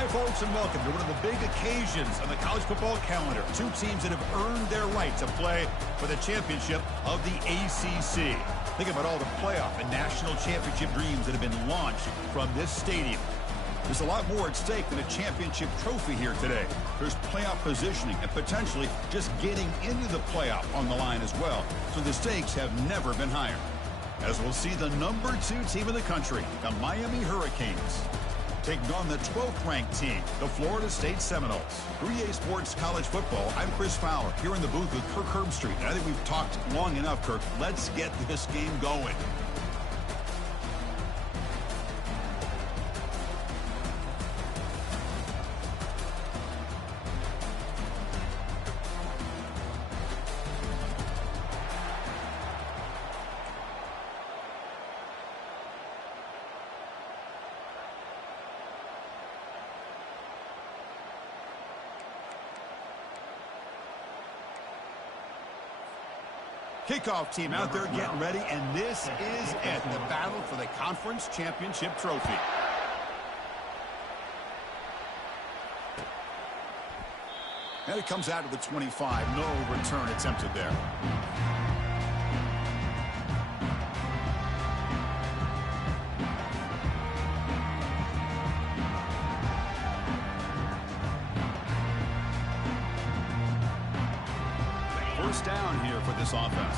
Hi, folks, and welcome to one of the big occasions on the college football calendar. Two teams that have earned their right to play for the championship of the ACC. Think about all the playoff and national championship dreams that have been launched from this stadium. There's a lot more at stake than a championship trophy here today. There's playoff positioning and potentially just getting into the playoff on the line as well. So the stakes have never been higher. As we'll see the number 2 team in the country, the Miami Hurricanes, taking on the 12th-ranked team, the Florida State Seminoles. 3A Sports College Football, I'm Chris Fowler, here in the booth with Kirk Herbstreit. And I think we've talked long enough, Kirk. Let's get this game going. Kickoff team out there getting ready, and this is it, the battle for the conference championship trophy. And it comes out to the 25. No return attempted there. First down here for this offense.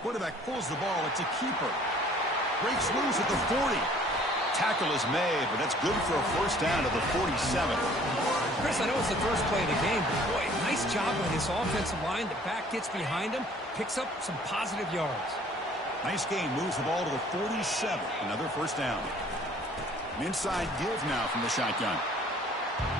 Quarterback pulls the ball. It's a keeper. Breaks loose at the 40. Tackle is made, but that's good for a first down to the 47. Chris, I know it's the first play of the game, but boy, nice job by this offensive line. The back gets behind him, picks up some positive yards. Nice game. Moves the ball to the 47. Another first down. An inside give now from the shotgun.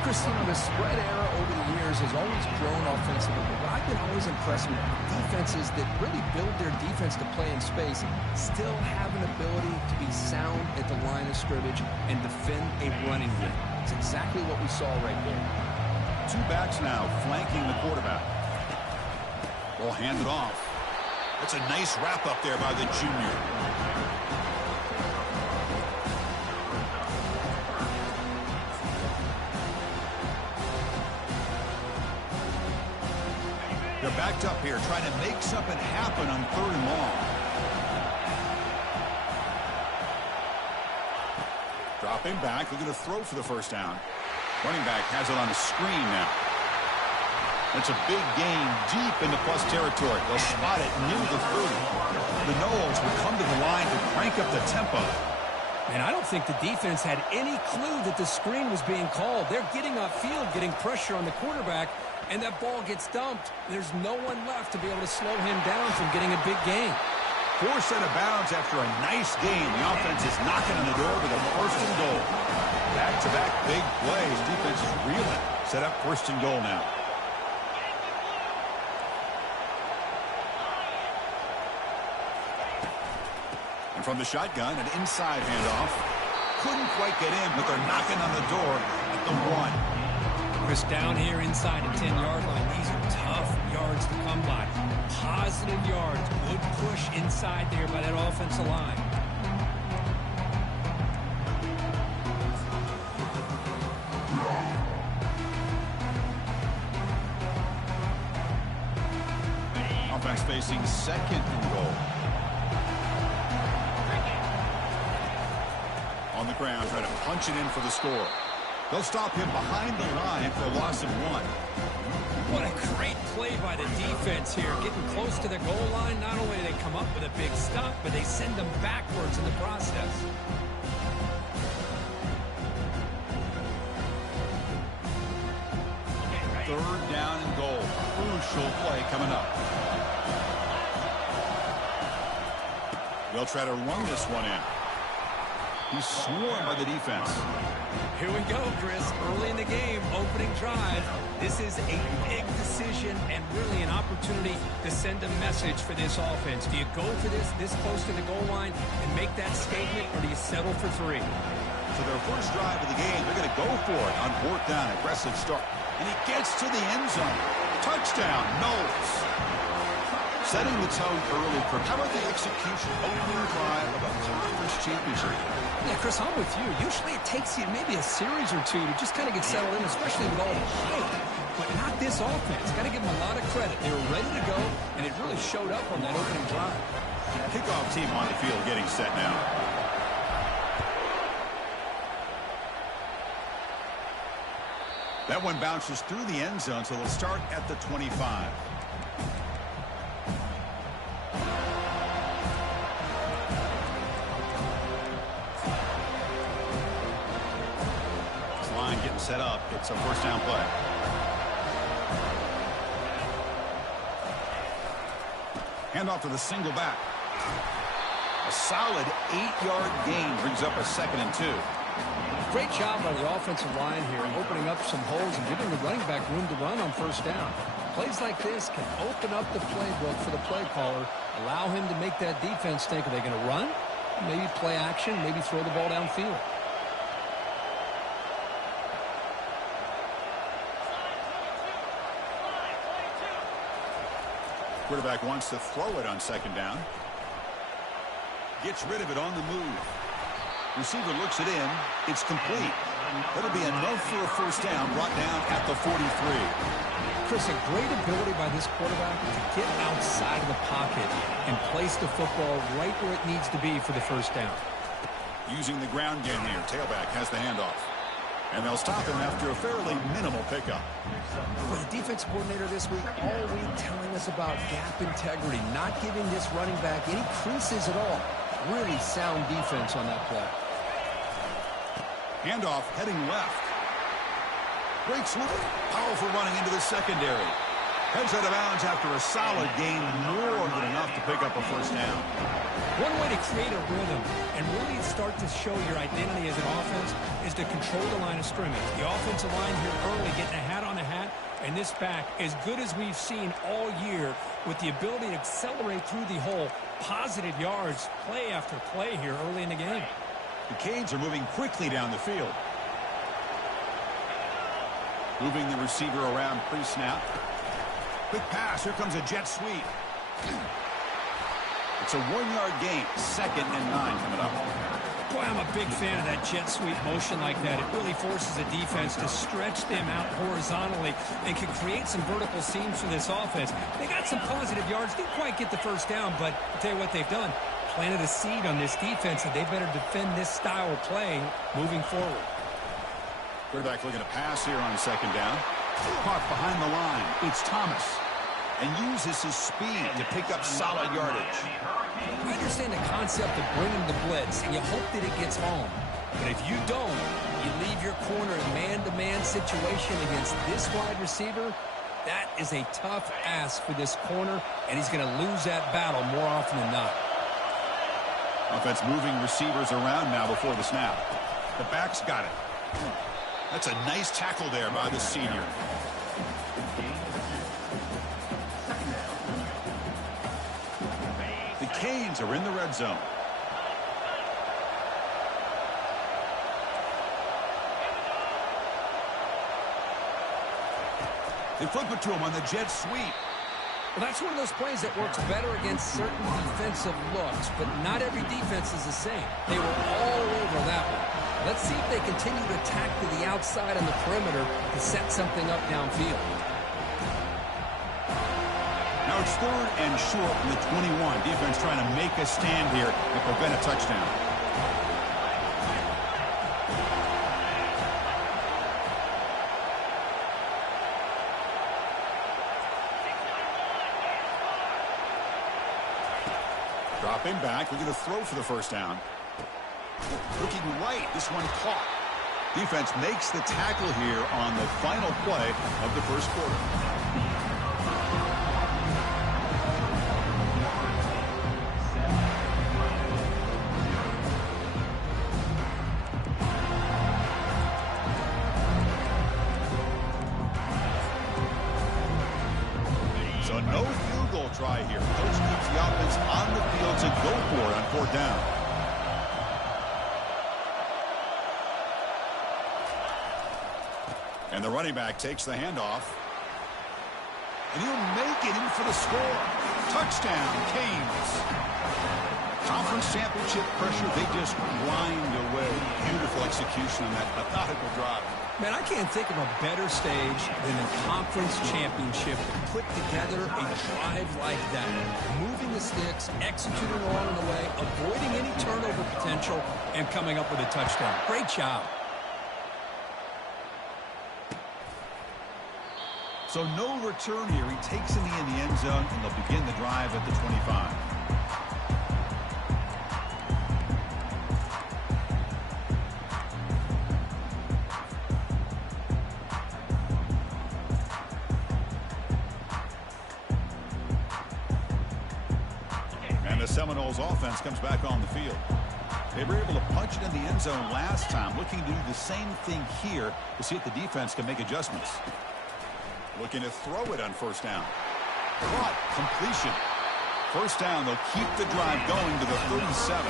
Chris, the spread era over the years has always grown offensively, but I've been always impressed with defenses that really build their defense to play in space, still have an ability to be sound at the line of scrimmage and defend a running game. It's exactly what we saw right there. 2 backs now flanking the quarterback. Ball handed off. That's a nice wrap up there by the junior. They're backed up here, trying to make something happen on 3rd and long. Dropping back, looking to throw for the first down. Running back has it on the screen now. That's a big gain deep into plus territory. They'll spot it near the 30. The Noles will come to the line to crank up the tempo. And I don't think the defense had any clue that the screen was being called. They're getting upfield, getting pressure on the quarterback, and that ball gets dumped. There's no one left to be able to slow him down from getting a big gain. Forced out of bounds after a nice gain. The offense is knocking on the door with a 1st and goal. Back-to-back big plays. Defense is reeling. Set up 1st and goal now. And from the shotgun, an inside handoff. Couldn't quite get in, but they're knocking on the door at the 1. Chris, down here inside the 10-yard line, these are tough yards to come by. Positive yards, good push inside there by that offensive line. Offense facing 2nd and goal. On the ground, trying to punch it in for the score. They'll stop him behind the line for a loss of 1. What a great play by the defense here. Getting close to the goal line, not only do they come up with a big stop, but they send them backwards in the process. Third down and goal. Crucial play coming up. They'll try to run this one in. He's swarmed by the defense. Here we go, Chris. Early in the game, opening drive. This is a big decision and really an opportunity to send a message for this offense. Do you go for this close to the goal line and make that statement, or do you settle for 3? So their first drive of the game, they're going to go for it on 4th down. Aggressive start. And he gets to the end zone. Touchdown, Noles. Setting the tone early. How about the execution? Opening drive of a conference championship. Yeah, Chris, I'm with you. Usually it takes you maybe a series or two to just kind of get settled in, especially with all the hype. But not this offense. Got to give them a lot of credit. They were ready to go, and it really showed up on that opening drive. Kickoff team on the field getting set now. That one bounces through the end zone, so they'll start at the 25. This line getting set up. It's a first down play. Handoff to the single back. A solid 8-yard gain brings up a 2nd and 2. Great job by the offensive line here, opening up some holes and giving the running back room to run on first down. Plays like this can open up the playbook for the play caller, allow him to make that defense think, are they going to run? Maybe play action, maybe throw the ball downfield. Quarterback wants to throw it on 2nd down. Gets rid of it on the move. Receiver looks it in. It's complete. That'll be enough for a first down, brought down at the 43. Chris, a great ability by this quarterback to get outside of the pocket and place the football right where it needs to be for the first down. Using the ground game here. Tailback has the handoff. And they'll stop him after a fairly minimal pickup. Well, the defense coordinator this week all week telling us about gap integrity, not giving this running back any creases at all. Really sound defense on that play. Handoff heading left. Breaks with it. Powerful running into the secondary. Heads out of bounds after a solid gain, more than enough to pick up a first down. One way to create a rhythm and really start to show your identity as an offense is to control the line of scrimmage. The offensive line here early getting a hat on a hat, and this back, as good as we've seen all year, with the ability to accelerate through the hole, positive yards, play after play here early in the game. The Canes are moving quickly down the field. Moving the receiver around pre-snap. Quick pass. Here comes a jet sweep. It's a 1-yard gain. 2nd and 9 coming up. Boy, I'm a big fan of that jet sweep motion like that. It really forces a defense to stretch them out horizontally and can create some vertical seams for this offense. They got some positive yards. Didn't quite get the first down, but I'll tell you what they've done. Planted a seed on this defense that they better defend this style of playing moving forward. Quarterback looking to pass here on 2nd down. Caught behind the line. It's Thomas. And uses his speed to pick up solid yardage. We understand the concept of bringing the blitz, and you hope that it gets home. But if you don't, you leave your corner in man-to-man situation against this wide receiver. That is a tough ask for this corner, and he's going to lose that battle more often than not. Offense moving receivers around now before the snap. The back's got it. That's a nice tackle there by the senior. The Canes are in the red zone. They flip it to him on the jet sweep. Well, that's one of those plays that works better against certain defensive looks, but not every defense is the same. They were all over that one. Let's see if they continue to attack to the outside on the perimeter to set something up downfield. Now it's 3rd and short from the 21. Defense trying to make a stand here and prevent a touchdown. Dropping back, looking to throw for the first down. Looking right, this one caught. Defense makes the tackle here on the final play of the first quarter. So no field goal try here. Coach keeps the offense on the field to go for it on 4th down. And the running back takes the handoff. And he'll make it in for the score. Touchdown, Canes. Conference championship pressure, they just grind away. Beautiful execution on that methodical drive. Man, I can't think of a better stage than a conference championship to put together a drive like that. Moving the sticks, executing along the way, avoiding any turnover potential, and coming up with a touchdown. Great job. So no return here. He takes it in the end zone, and they'll begin the drive at the 25. And the Seminoles offense comes back on the field. They were able to punch it in the end zone last time, looking to do the same thing here to see if the defense can make adjustments. Looking to throw it on first down. Caught. Completion. First down. They'll keep the drive going to the 37.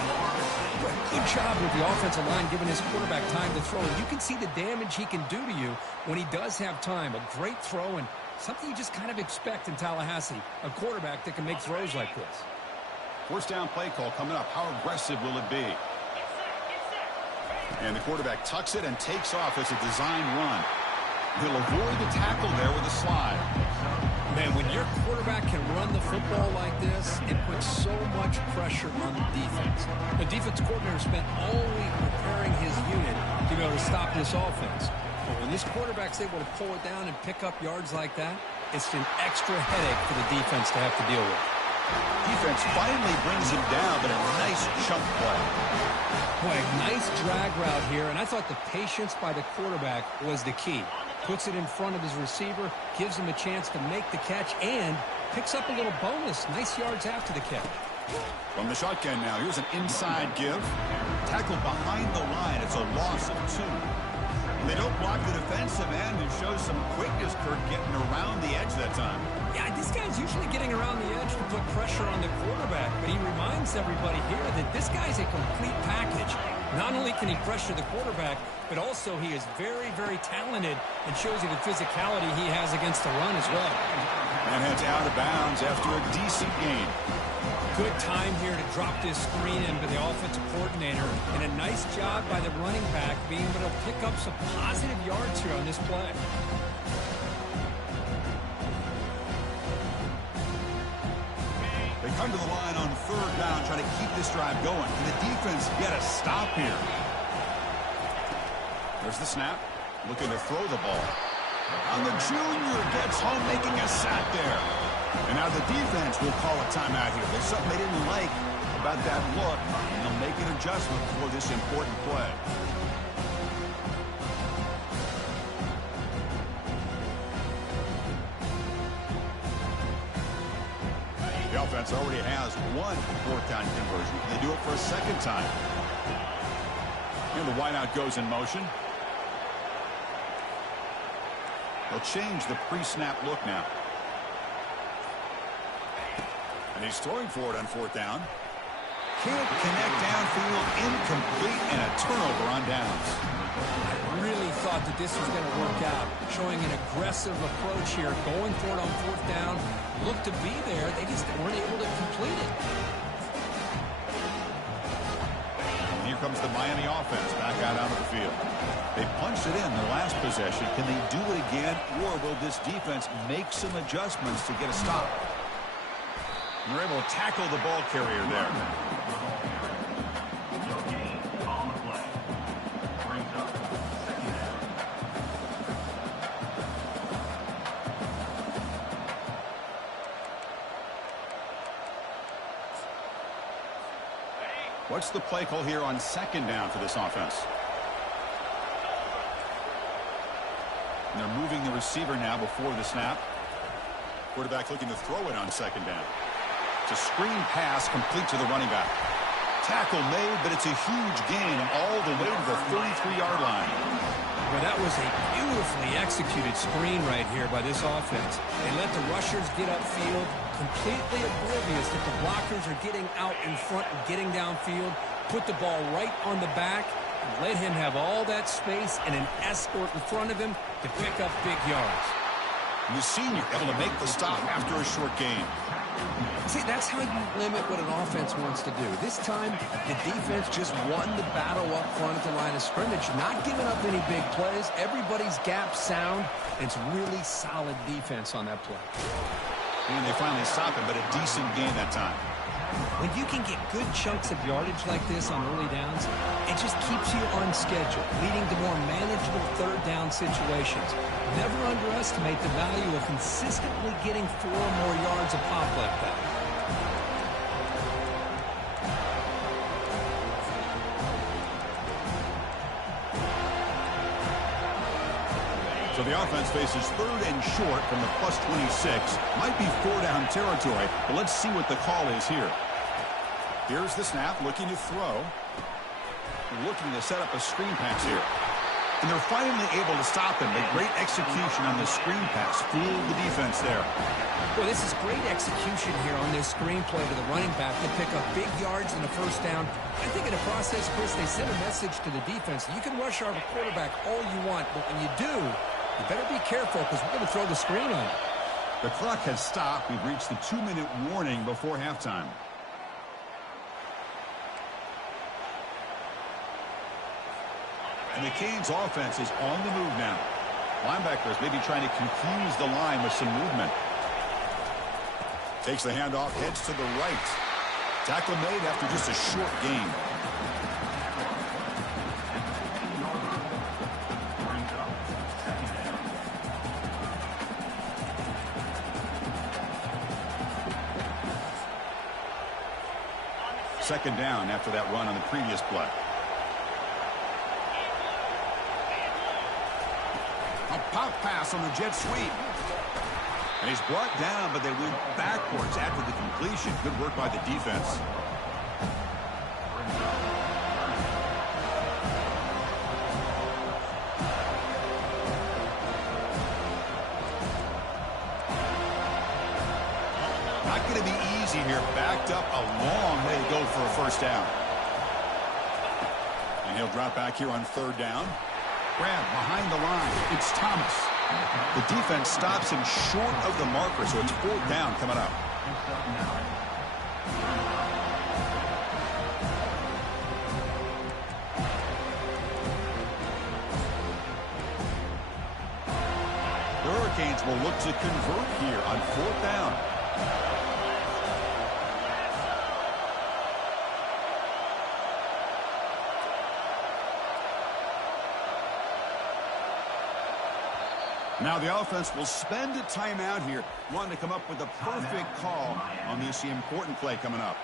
Good job with the offensive line giving his quarterback time to throw. You can see the damage he can do to you when he does have time. A great throw and something you just kind of expect in Tallahassee. A quarterback that can make throws like this. First down play call coming up. How aggressive will it be? And the quarterback tucks it and takes off. It's a design run. He'll avoid the tackle there with a slide. Man, when your quarterback can run the football like this, it puts so much pressure on the defense. The defense coordinator spent all week preparing his unit to be able to stop this offense. But when this quarterback's able to pull it down and pick up yards like that, it's an extra headache for the defense to have to deal with. Defense finally brings him down, but a nice chunk play. Boy, a nice drag route here, and I thought the patience by the quarterback was the key. Puts it in front of his receiver, gives him a chance to make the catch, and picks up a little bonus. Nice yards after the catch. From the shotgun now, here's an inside give. Tackled behind the line. It's a loss of 2. And they don't block the defensive end and shows some quickness, Kirk, getting around the edge that time. Yeah, this guy's usually getting around the edge to put pressure on the quarterback, but he reminds everybody here that this guy's a complete package. Not only can he pressure the quarterback, but also he is very, very talented and shows you the physicality he has against the run as well. And heads out of bounds after a decent gain. Good time here to drop this screen in by the offensive coordinator, and a nice job by the running back being able to pick up some positive yards here on this play. They come to the line on third down, trying to keep this drive going. Can the defense get a stop here? There's the snap. Looking to throw the ball. And the junior gets home, making a sack there. And now the defense will call a timeout here. There's something they didn't like about that look, and they'll make an adjustment for this important play. The offense already has one fourth down conversion. They do it for a second time. And the wideout goes in motion. They'll change the pre-snap look now. And he's throwing for it on fourth down. Can't connect downfield, incomplete, and a turnover on downs. I really thought that this was going to work out, showing an aggressive approach here, going for it on fourth down. Looked to be there, they just weren't able to complete it. And here comes the Miami offense back out onto the field. They punched it in their last possession. Can they do it again, or will this defense make some adjustments to get a stop? And they're able to tackle the ball carrier there. What's the play call here on second down for this offense? And they're moving the receiver now before the snap. Quarterback looking to throw it on second down. It's a screen pass complete to the running back. Tackle made, but it's a huge gain all the way to the 33-yard line. Well, that was a beautifully executed screen right here by this offense. They let the rushers get upfield, completely oblivious that the blockers are getting out in front and getting downfield, put the ball right on the back, and let him have all that space and an escort in front of him to pick up big yards. And the senior able to make the stop after a short gain. See, that's how you limit what an offense wants to do. This time, the defense just won the battle up front at the line of scrimmage, not giving up any big plays. Everybody's gap sound. It's really solid defense on that play. And they finally stop him, but a decent gain that time. When you can get good chunks of yardage like this on early downs, it just keeps you on schedule, leading to more manageable third down situations. Never underestimate the value of consistently getting 4 or more yards a pop like that. So the offense faces 3rd and short from the +26. Might be 4-down territory, but let's see what the call is here. Here's the snap, looking to throw. Looking to set up a screen pass here. And they're finally able to stop him. A great execution on the screen pass. Fooled the defense there. Well, this is great execution here on this screen play to the running back to pick up big yards in the first down. I think in the process, Chris, they sent a message to the defense. You can rush our quarterback all you want, but when you do, you better be careful because we're going to throw the screen on you. The clock has stopped. We've reached the 2-minute warning before halftime. And the Canes offense is on the move now. Linebackers maybe trying to confuse the line with some movement. Takes the handoff, heads to the right. Tackle made after just a short gain. Second down after that run on the previous play. A pop pass on the jet sweep. And he's brought down, but they went backwards after the completion. Good work by the defense. Not going to be easy here. Backed up a long way to go for a first down. And he'll drop back here on 3rd down. Grab behind the line. It's Thomas. The defense stops him short of the marker, so it's 4th down coming up. The Hurricanes will look to convert here on 4th down. Now the offense will spend a timeout here, wanting to come up with the perfect call on this important play coming up.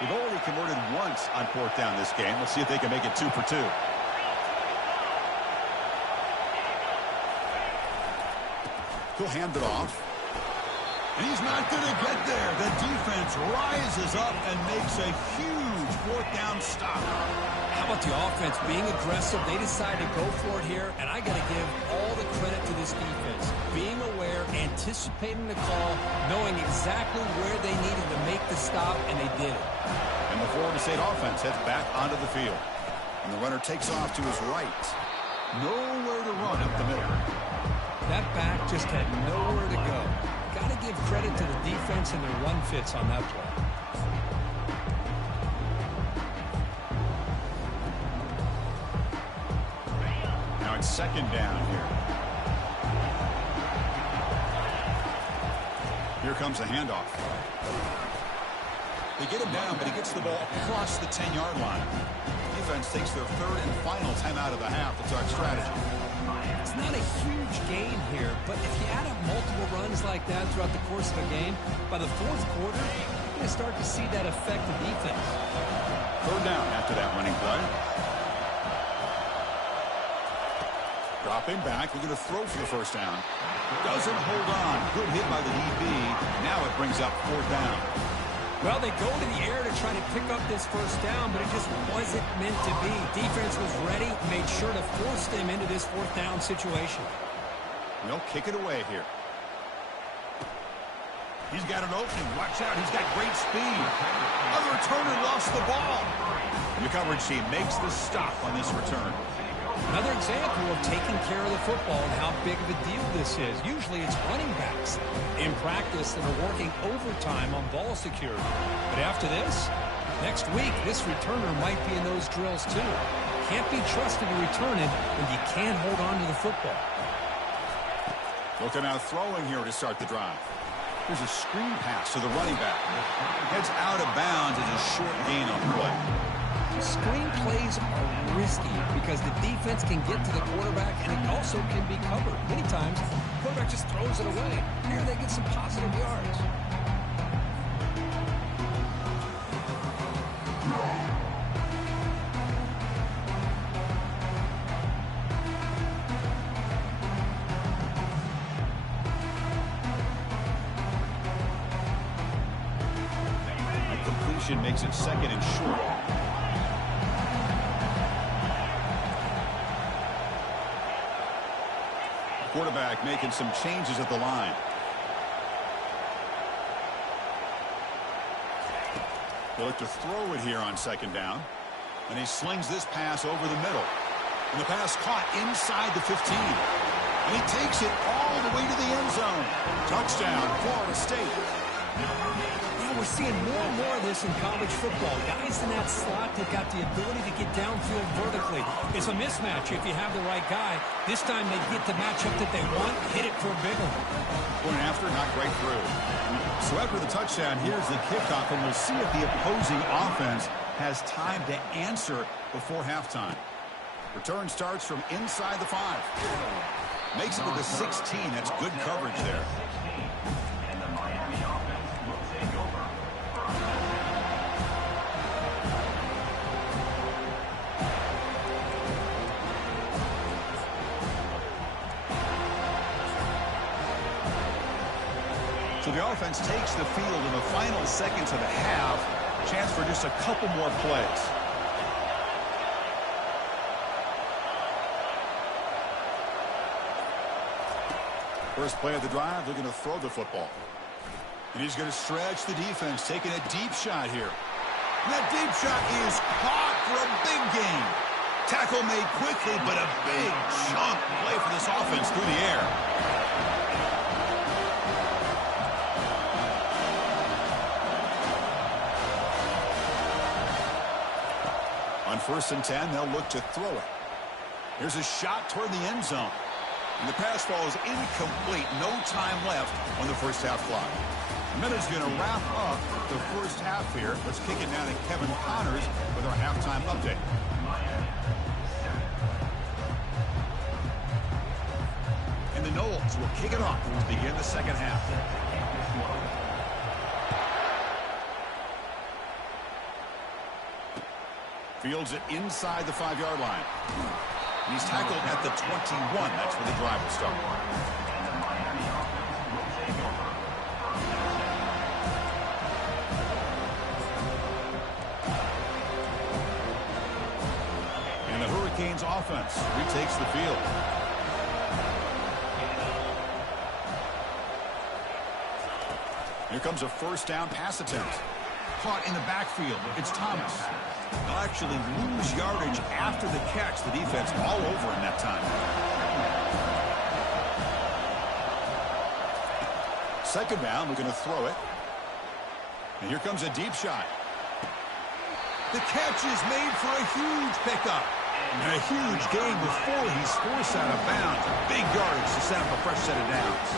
We've already converted once on 4th down this game. Let's see if they can make it 2 for 2. He'll hand it off. And he's not going to get there. The defense rises up and makes a huge 4th down stop. How about the offense being aggressive? They decided to go for it here, and I got to give all the credit to this defense. Being aware, anticipating the call, knowing exactly where they needed to make the stop, and they did it. And the Florida State offense heads back onto the field. And the runner takes off to his right. Nowhere to run up the middle. That back just had nowhere to go. Got to give credit to the defense and their run fits on that play. Now it's 2nd down here. Here comes the handoff. They get him down, but he gets the ball across the 10-yard line. Defense takes their 3rd and final timeout of the half. That's our strategy. It's not a huge gain here, but if you add up multiple runs like that throughout the course of a game, by the 4th quarter, you're going to start to see that affect the defense. 3rd down after that running play. Dropping back, we're going to throw for the first down. Doesn't hold on. Good hit by the DB. Now it brings up 4th down. Well, they go to the air to try to pick up this first down, but it just wasn't meant to be. Defense was ready, made sure to force them into this 4th down situation. They'll kick it away here. He's got an opening. Watch out. He's got great speed. Other returner lost the ball. The coverage team makes the stop on this return. Another example of taking care of the football and how big of a deal this is. Usually it's running backs in practice that are working overtime on ball security. But after this, next week, this returner might be in those drills too. Can't be trusted to return it when you can't hold on to the football. Looking out throwing here to start the drive. Here's a screen pass to the running back. Heads out of bounds as a short gain on the play. Screen plays are risky because the defense can get to the quarterback and it also can be covered. Many times, the quarterback just throws it away. Here they get some positive yards. Makes it second and short. Quarterback making some changes at the line. They'll look to throw it here on second down. And he slings this pass over the middle. And the pass caught inside the 15. And he takes it all the way to the end zone. Touchdown, Florida State. We're seeing more and more of this in college football. Guys in that slot that got the ability to get downfield vertically. It's a mismatch if you have the right guy. This time they get the matchup that they want, hit it for a big one. Going after, not right through. So after the touchdown, here's the kickoff, and we'll see if the opposing offense has time to answer before halftime. Return starts from inside the 5. Makes it to the 16. That's good coverage there. So the offense takes the field in the final seconds of the half. Chance for just a couple more plays. First play of the drive, they're going to throw the football. And he's going to stretch the defense, taking a deep shot here. And that deep shot is caught for a big gain. Tackle made quickly, but a big chunk play for this offense through the air. On 1st and 10, they'll look to throw it. Here's a shot toward the end zone. And the pass falls incomplete. No time left on the first half clock. Minute's going to wrap up the first half here. Let's kick it now to Kevin Connors with our halftime update. And the Noles will kick it off to begin the second half. Fields it inside the 5-yard line. He's tackled at the 21. That's where the drive will start. And the Hurricanes offense retakes the field. Here comes a first down pass attempt. Caught in the backfield. It's Thomas. They'll actually lose yardage after the catch. The defense all over in that time. Second down, we're going to throw it. And here comes a deep shot. The catch is made for a huge pickup. And a huge gain before he's forced out of bounds. Big yardage to set up a fresh set of downs.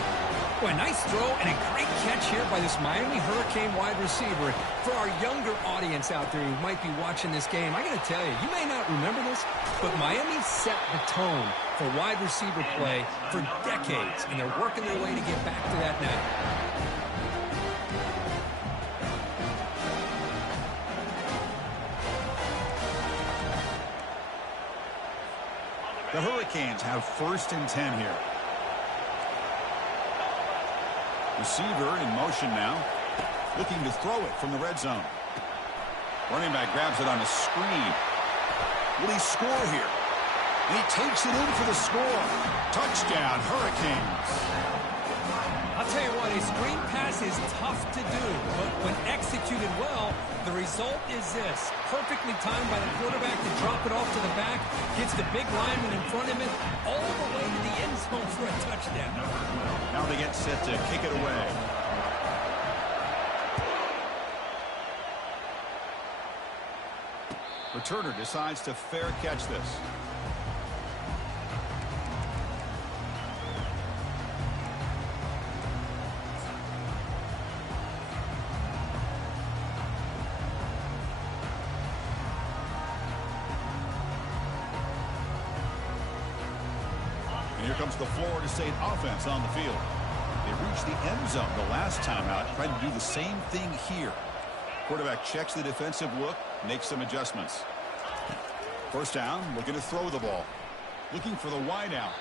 Boy, nice throw and a great catch here by this Miami Hurricane wide receiver. For our younger audience out there who might be watching this game, I got to tell you, you may not remember this, but Miami set the tone for wide receiver play for decades, and they're working their way to get back to that now. The Hurricanes have 1st and 10 here. Receiver in motion now, looking to throw it from the red zone. Running back grabs it on a screen. Will he score here? And he takes it in for the score. Touchdown, Hurricanes. I'll Tell you what, a screen pass is tough to do, but when executed well, the result is this. Perfectly timed by the quarterback to drop it off to the back, gets the big lineman in front of him, all the way to the end zone for a touchdown. Now they get set to kick it away. Returner decides to fair catch this. And here comes the Florida State offense on the field. They reached the end zone the last time out, trying to do the same thing here. Quarterback checks the defensive look, makes some adjustments. First down, looking to throw the ball. Looking for the wide out.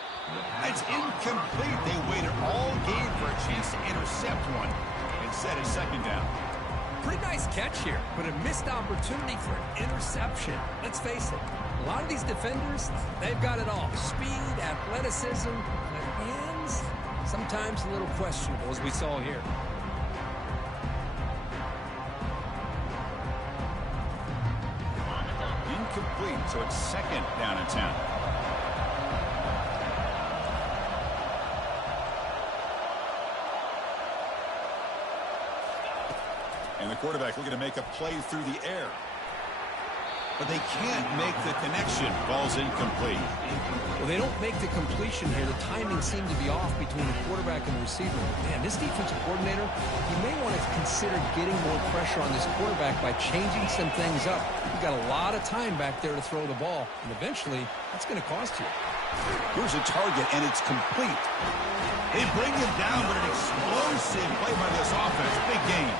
It's incomplete. They waited all game for a chance to intercept one. Instead, it's second down. Pretty nice catch here, but a missed opportunity for an interception. Let's face it, a lot of these defenders, they've got it all. Speed, athleticism, but hands, sometimes a little questionable, as we saw here. Incomplete, so it's second down and 10. And the quarterback looking to make a play through the air. But they can't make the connection. Ball's incomplete. Well, they don't make the completion here. The timing seemed to be off between the quarterback and the receiver. Man, this defensive coordinator, he may want to consider getting more pressure on this quarterback by changing some things up. You've got a lot of time back there to throw the ball, and eventually, that's going to cost you. Here's a target, and it's complete. They bring him down, but an explosive play by this offense. Big game.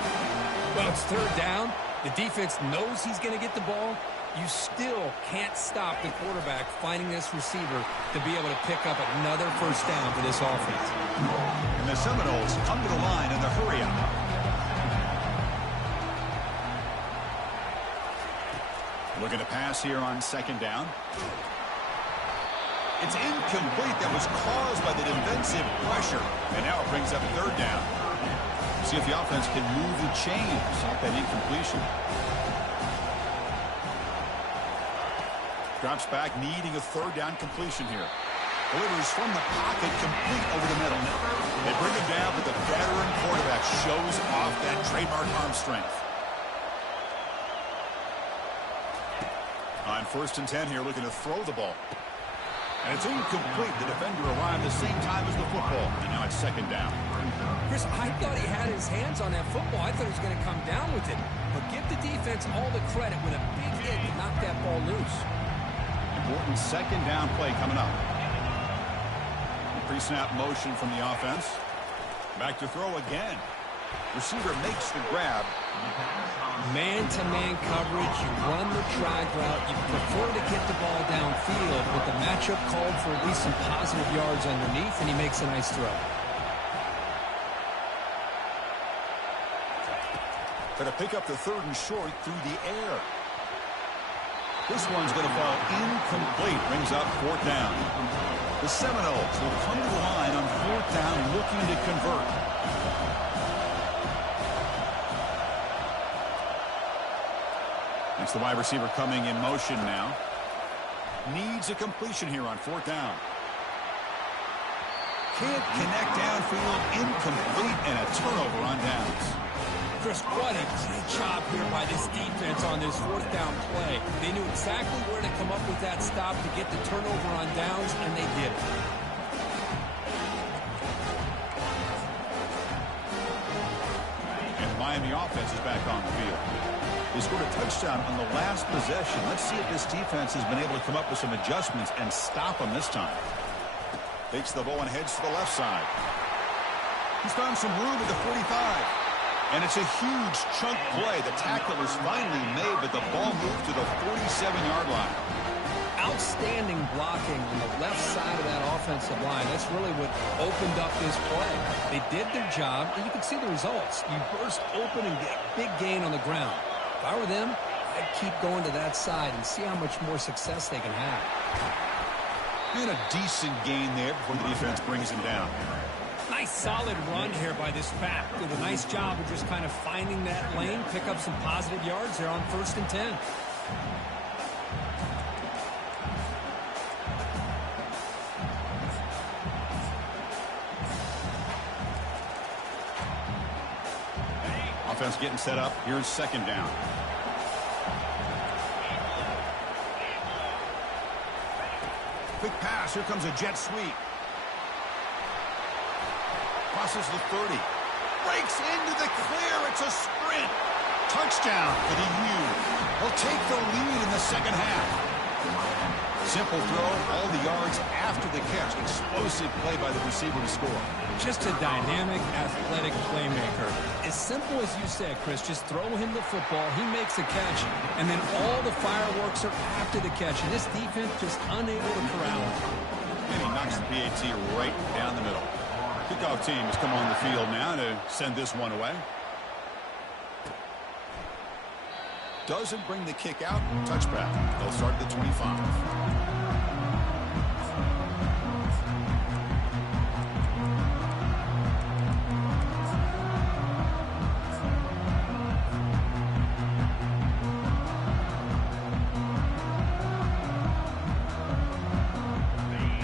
Well, it's third down. The defense knows he's going to get the ball. You still can't stop the quarterback finding this receiver to be able to pick up another first down for this offense. And the Seminoles come to the line in the hurry-up. Looking to pass here on second down. It's incomplete. That was caused by the defensive pressure. And now it brings up third down. See if the offense can move the chains off that incompletion. Drops back, needing a third down completion here. Delivers from the pocket, complete over the middle. They bring him down, but the veteran quarterback shows off that trademark arm strength. On first and 10 here, looking to throw the ball. And it's incomplete. The defender arrived the same time as the football. And now it's second down. Chris, I thought he had his hands on that football. I thought he was going to come down with it. But give the defense all the credit with a big hit to knock that ball loose. Important second down play coming up. Pre-snap motion from the offense. Back to throw again. Receiver makes the grab. Man-to-man coverage. You run the drag route. You prefer to get the ball downfield, but the matchup called for at least some positive yards underneath, and he makes a nice throw. Going to pick up the third and short through the air. This one's going to fall incomplete. Brings up fourth down. The Seminoles will come to the line on fourth down, looking to convert. It's the wide receiver coming in motion now. Needs a completion here on fourth down. Can't connect downfield, incomplete, and a turnover on downs. Chris, what a great job here by this defense on this fourth down play. They knew exactly where to come up with that stop to get the turnover on downs, and they did it. And the Miami offense is back on the field. They scored a touchdown on the last possession. Let's see if this defense has been able to come up with some adjustments and stop them this time. Takes the ball and heads to the left side. He's found some room at the 45. And it's a huge chunk play. The tackle is finally made, but the ball moved to the 47-yard line. Outstanding blocking on the left side of that offensive line. That's really what opened up this play. They did their job, and you can see the results. You burst open and get a big gain on the ground. If I were them, I'd keep going to that side and see how much more success they can have. And a decent gain there before the defense brings him down. Nice solid run here by this back. Did a nice job of just kind of finding that lane, pick up some positive yards there on 1st and 10. Offense getting set up. Here's 2nd down. Quick pass. Here comes a jet sweep. Crosses the 30. Breaks into the clear. It's a sprint. Touchdown for the U. They'll take the lead in the 2nd half. Simple throw, all the yards after the catch. Explosive play by the receiver to score. Just a dynamic, athletic playmaker. As simple as you said, Chris, just throw him the football, he makes a catch, and then all the fireworks are after the catch. And this defense just unable to corral him. And he knocks the PAT right down the middle. Kickoff team has come on the field now to send this one away. Doesn't bring the kick out. Touchback. They'll start at the 25.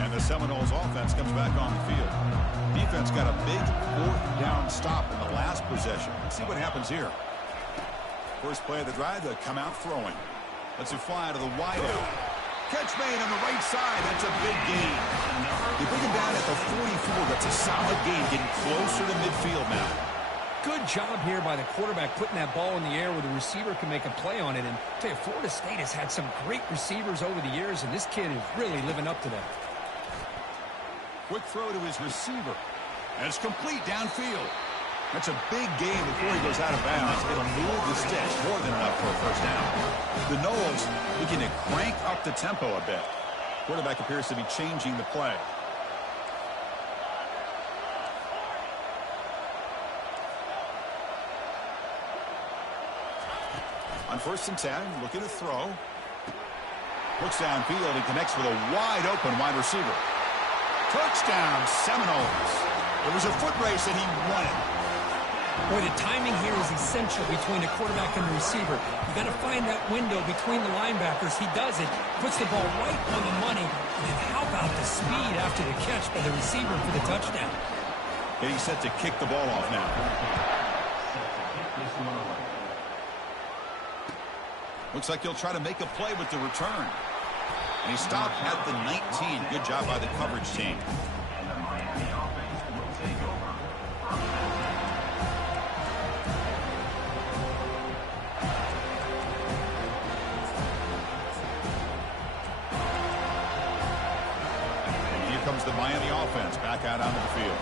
And the Seminoles offense comes back on the field. Defense got a big 4th down stop in the last possession. Let's see what happens here. First play of the drive, they'll come out throwing. Let's it fly to the wide out. Catch made on the right side. That's a big gain. They bring him down at the 44. That's a solid gain, getting closer to midfield now. Good job here by the quarterback putting that ball in the air where the receiver can make a play on it. And I tell you, Florida State has had some great receivers over the years, and this kid is really living up to that. Quick throw to his receiver. And it's complete downfield. That's a big gain before he goes out of bounds. It'll move the sticks more than enough for a 1st down. The Noles looking to crank up the tempo a bit. Quarterback appears to be changing the play. On 1st and 10, looking to throw. Looks downfield and connects with a wide open wide receiver. Touchdown, Seminoles. It was a foot race and he won it. Boy, the timing here is essential between the quarterback and the receiver. You got to find that window between the linebackers. He does it, puts the ball right on the money. And then how about the speed after the catch by the receiver for the touchdown? Getting set to kick the ball off now. Looks like he'll try to make a play with the return. And he stopped at the 19. Good job by the coverage team. Comes the Miami offense back out onto the field.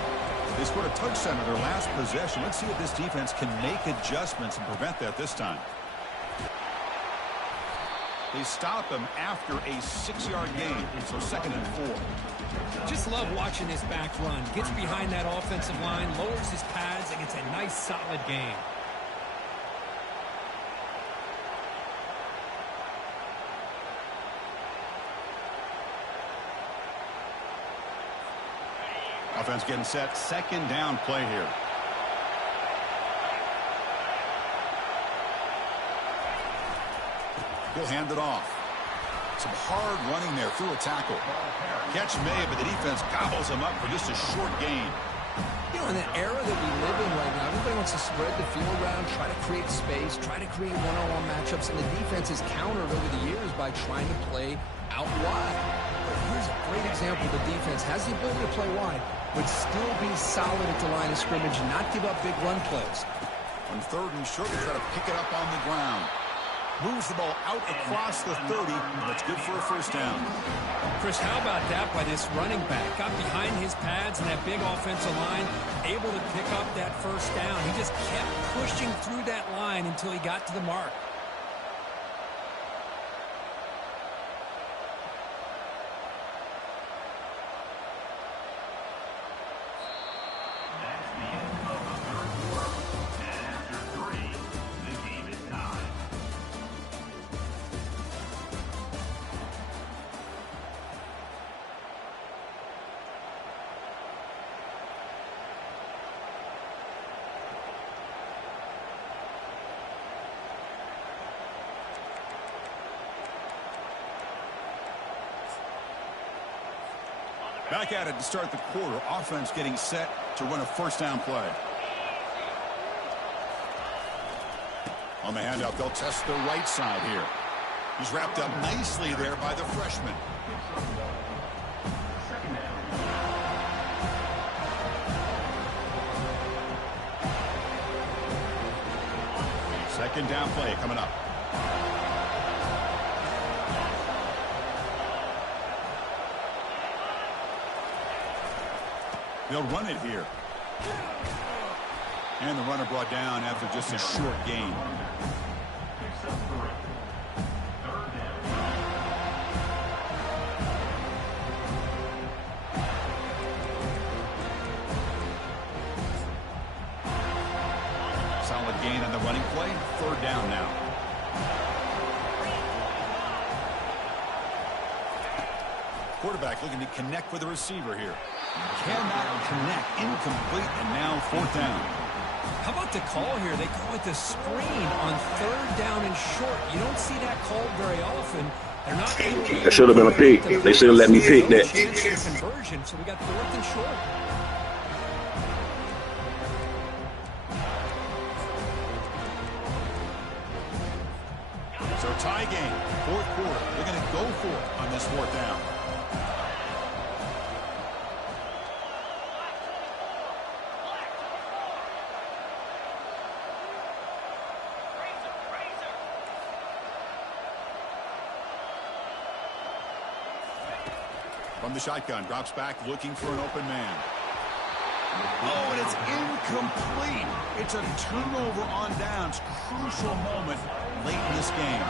They scored a touchdown in their last possession. Let's see if this defense can make adjustments and prevent that this time. They stop him after a 6-yard gain, so 2nd and 4. Just love watching this back run. Gets behind that offensive line, lowers his pads, and gets a nice solid gain. Offense getting set. 2nd down play here. He'll hand it off. Some hard running there through a tackle. Catch made, but the defense gobbles him up for just a short gain. You know, in the era that we live in right now, everybody wants to spread the field around, try to create space, try to create one-on-one matchups, and the defense has countered over the years by trying to play out wide. But here's a great example. The defense has the ability to play wide, but still be solid at the line of scrimmage and not give up big run plays. On 3rd and short, they try to pick it up on the ground. Moves the ball out across the 30. That's good for a 1st down. Chris, how about that by this running back? Got behind his pads and that big offensive line, able to pick up that 1st down. He just kept pushing through that line until he got to the mark. Back at it to start the quarter. Offense getting set to run a first down play. On the handoff, they'll test the right side here. He's wrapped up nicely there by the freshman. Second down play coming up. They'll run it here. And the runner brought down after just a short gain. Solid gain on the running play. Third down now. Quarterback looking to connect with the receiver here. Cannot connect. Incomplete. And now fourth down. How about the call here? They call it the screen on third down and short. You don't see that called very often. They're not able to. That should have been a pick. They should have let me pick that. Conversion, so we got fourth and short. So tie game, fourth quarter. They're going to go for it on this fourth down. From the shotgun, drops back, looking for an open man. Oh, and it's incomplete. It's a turnover on downs. Crucial moment late in this game.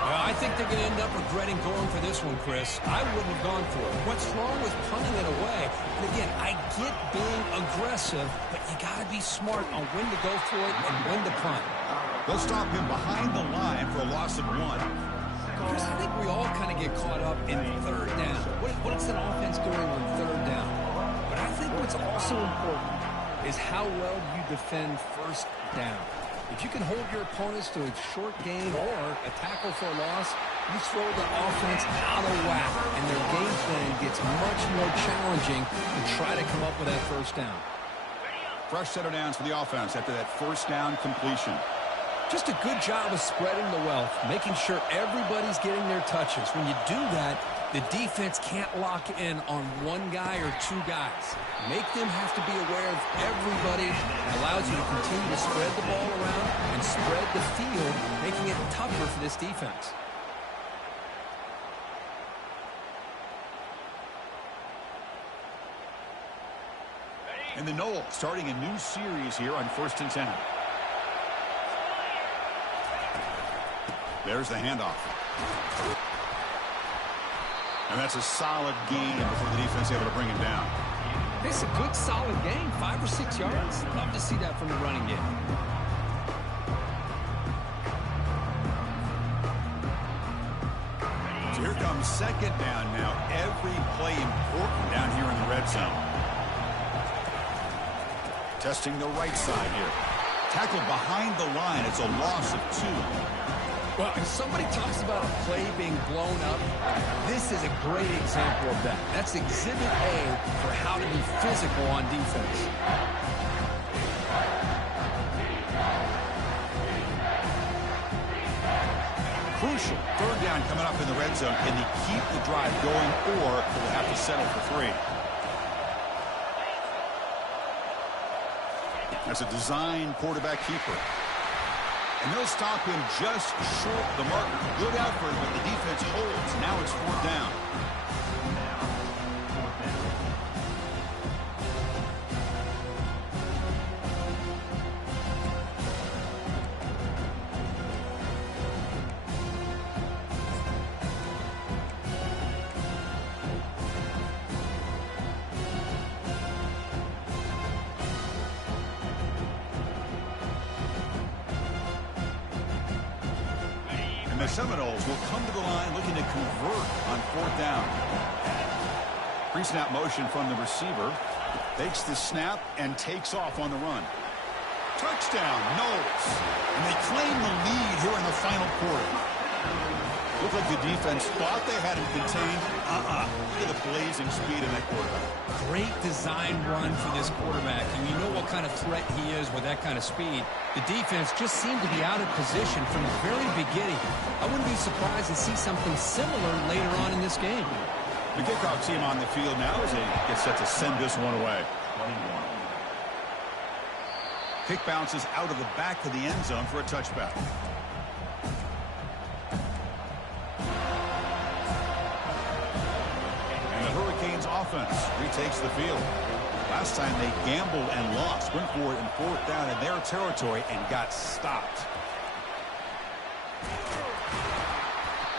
Well, I think they're going to end up regretting going for this one, Chris. I wouldn't have gone for it. What's wrong with punting it away? And again, I get being aggressive, but you got to be smart on when to go for it and when to punt. They'll stop him behind the line for a loss of 1. Chris, I think we all kind of get caught up in third down. What is an offense doing on third down? But I think what's also important is how well you defend first down. If you can hold your opponents to a short gain or a tackle for a loss, you throw the offense out of whack, and their game plan gets much more challenging to try to come up with that first down. Fresh set of downs for the offense after that first down completion. Just a good job of spreading the wealth, making sure everybody's getting their touches. When you do that, the defense can't lock in on one guy or two guys. Make them have to be aware of everybody. It allows you to continue to spread the ball around and spread the field, making it tougher for this defense. And the Noles starting a new series here on 1st and 10. There's the handoff. And that's a solid gain before the defense able to bring him down. It's a good, solid gain, 5 or 6 yards. Love to see that from the running game. So here comes second down now. Every play important down here in the red zone. Testing the right side here. Tackled behind the line. It's a loss of 2. Well, if somebody talks about a play being blown up, this is a great example of that. That's Exhibit A for how to be physical on defense. Crucial. Third down coming up in the red zone. Can they keep the drive going, or will they have to settle for 3? That's a design quarterback keeper. And they'll stop him just short the marker. Good effort, but the defense holds. Now it's 4th down. The Seminoles will come to the line looking to convert on 4th down. Pre-snap motion from the receiver. Takes the snap and takes off on the run. Touchdown, Noles. And they claim the lead here in the final quarter. Looked like the defense thought they had him contained. Look at the blazing speed in that quarterback. Great design run for this quarterback, and you know what kind of threat he is with that kind of speed. The defense just seemed to be out of position from the very beginning. I wouldn't be surprised to see something similar later on in this game. The kickoff team on the field now as they get set to send this one away. Kick bounces out of the back of the end zone for a touchback. Hurricanes offense retakes the field. Last time they gambled and lost. Went for it in 4th down in their territory and got stopped.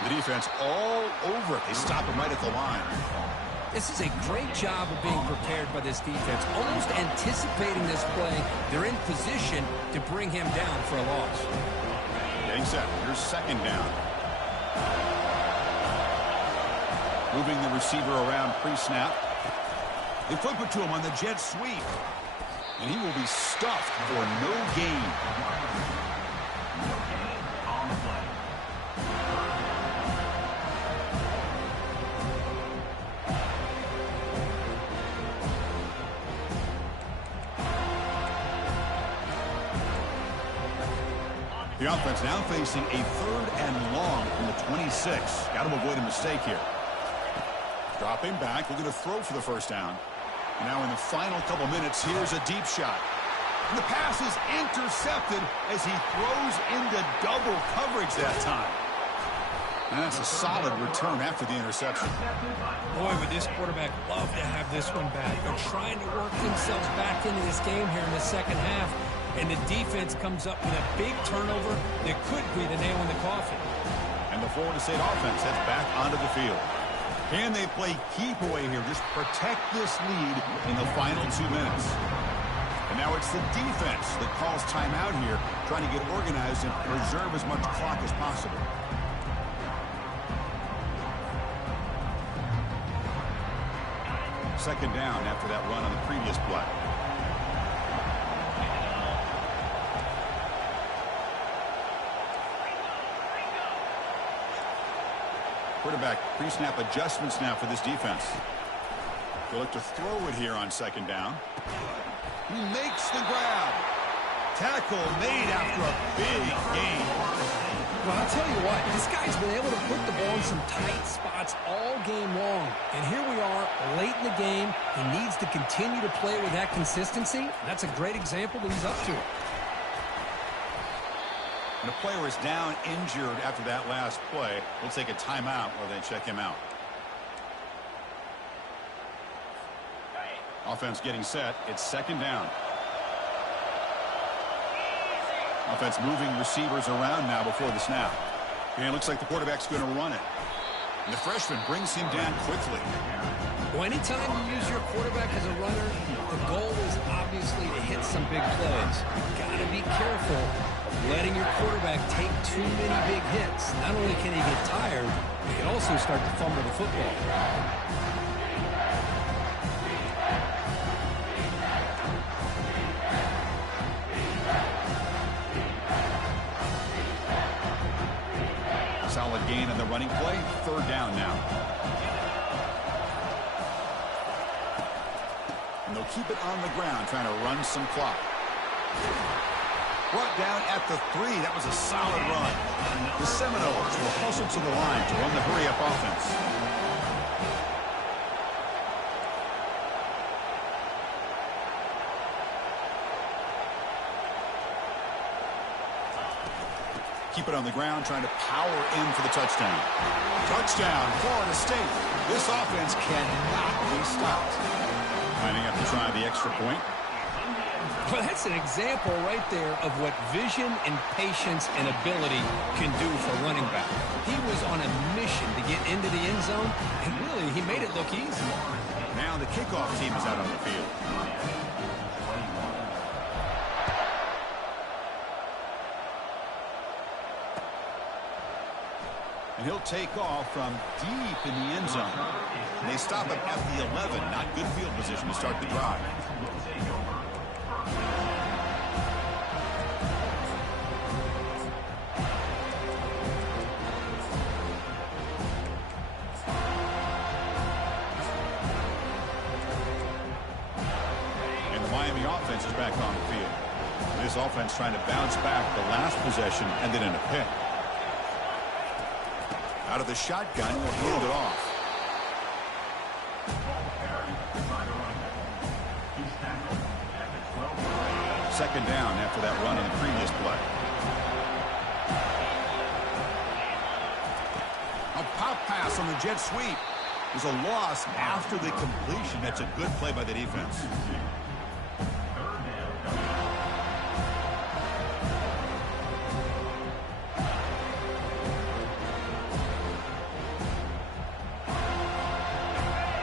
The defense all over it. They stop him right at the line. This is a great job of being prepared by this defense. Almost anticipating this play. They're in position to bring him down for a loss. Getting set. Here's 2nd down. Moving the receiver around pre-snap. They flip it to him on the jet sweep. And he will be stuffed for no gain. The offense now facing a 3rd and long from the 26. Got to avoid a mistake here. Dropping back, looking to throw for the 1st down. Now in the final couple minutes, here's a deep shot. And the pass is intercepted as he throws into double coverage that time. And that's a solid return after the interception. Boy, would this quarterback love to have this one back. They're trying to work themselves back into this game here in the 2nd half. And the defense comes up with a big turnover that could be the nail in the coffin. And the Florida State offense heads back onto the field. Can they play keep away here? Just protect this lead in the final 2 minutes. And now it's the defense that calls timeout here, trying to get organized and preserve as much clock as possible. Second down after that run on the previous play. Quarterback pre-snap adjustments now for this defense. They'll look to throw it here on 2nd down. He makes the grab. Tackle made after a big gain. Well, I'll tell you what, this guy's been able to put the ball in some tight spots all game long. And here we are, late in the game. He needs to continue to play with that consistency. That's a great example that he's up to. When a player is down injured after that last play, we'll take a timeout while they check him out. Offense getting set. It's 2nd down. Offense moving receivers around now before the snap. And it looks like the quarterback's going to run it. And the freshman brings him down quickly. Well, anytime you use your quarterback as a runner, the goal is obviously to hit some big plays. Got to be careful of letting your quarterback take too many big hits. Not only can he get tired, he can also start to fumble the football. Solid gain on the running play. 3rd down now. And they'll keep it on the ground, trying to run some clock. Brought down at the 3. That was a solid run. The Seminoles will hustle to the line to run the hurry-up offense. Keep it on the ground, trying to power in for the touchdown. Touchdown, Florida State. This offense cannot be stopped. Lining up to try the extra point. Well, that's an example right there of what vision and patience and ability can do for a running back. He was on a mission to get into the end zone, and really, he made it look easy. Now the kickoff team is out on the field. And he'll take off from deep in the end zone. And they stop him at the 11. Not good field position to start the drive. is back on the field. This offense trying to bounce back the last possession, ended in a pick. Out of the shotgun, will hand it off. Second down after that run on the previous play. A pop pass on the jet sweep. There's a loss after the completion. That's a good play by the defense.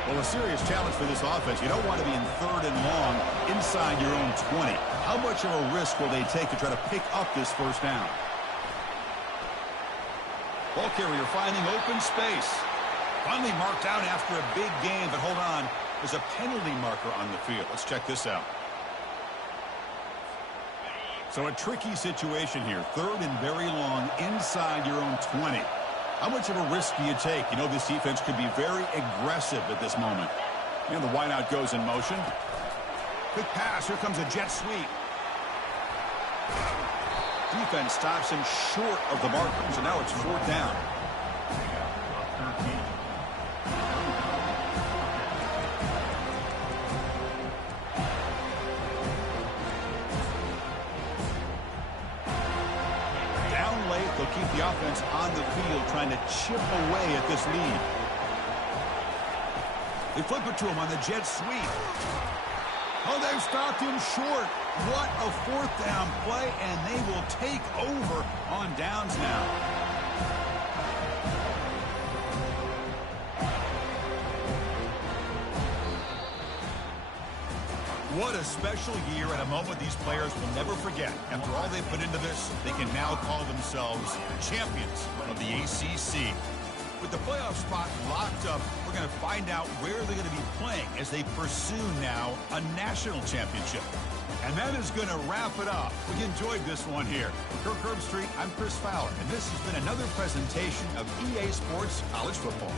Well, a serious challenge for this offense. You don't want to be in third and long inside your own 20. How much of a risk will they take to try to pick up this first down? Ball carrier finding open space. Finally marked down after a big gain, but hold on. There's a penalty marker on the field. Let's check this out. So a tricky situation here. Third and very long inside your own 20. How much of a risk do you take? You know this defense could be very aggressive at this moment. And the wideout goes in motion. Quick pass. Here comes a jet sweep. Defense stops him short of the marker. So now it's fourth down. Down late, they'll keep the offense on the field trying to chip away at this lead. They flip it to him on the jet sweep. Oh, they've stopped him short. What a fourth down play, and they will take over on downs now. What a special year and a moment these players will never forget. After all they put into this, they can now call themselves champions of the ACC. With the playoff spot locked up, we're going to find out where they're going to be playing as they pursue now a national championship. And that is going to wrap it up. We enjoyed this one here. For Kirk Herbstreit, I'm Chris Fowler, and this has been another presentation of EA Sports College Football.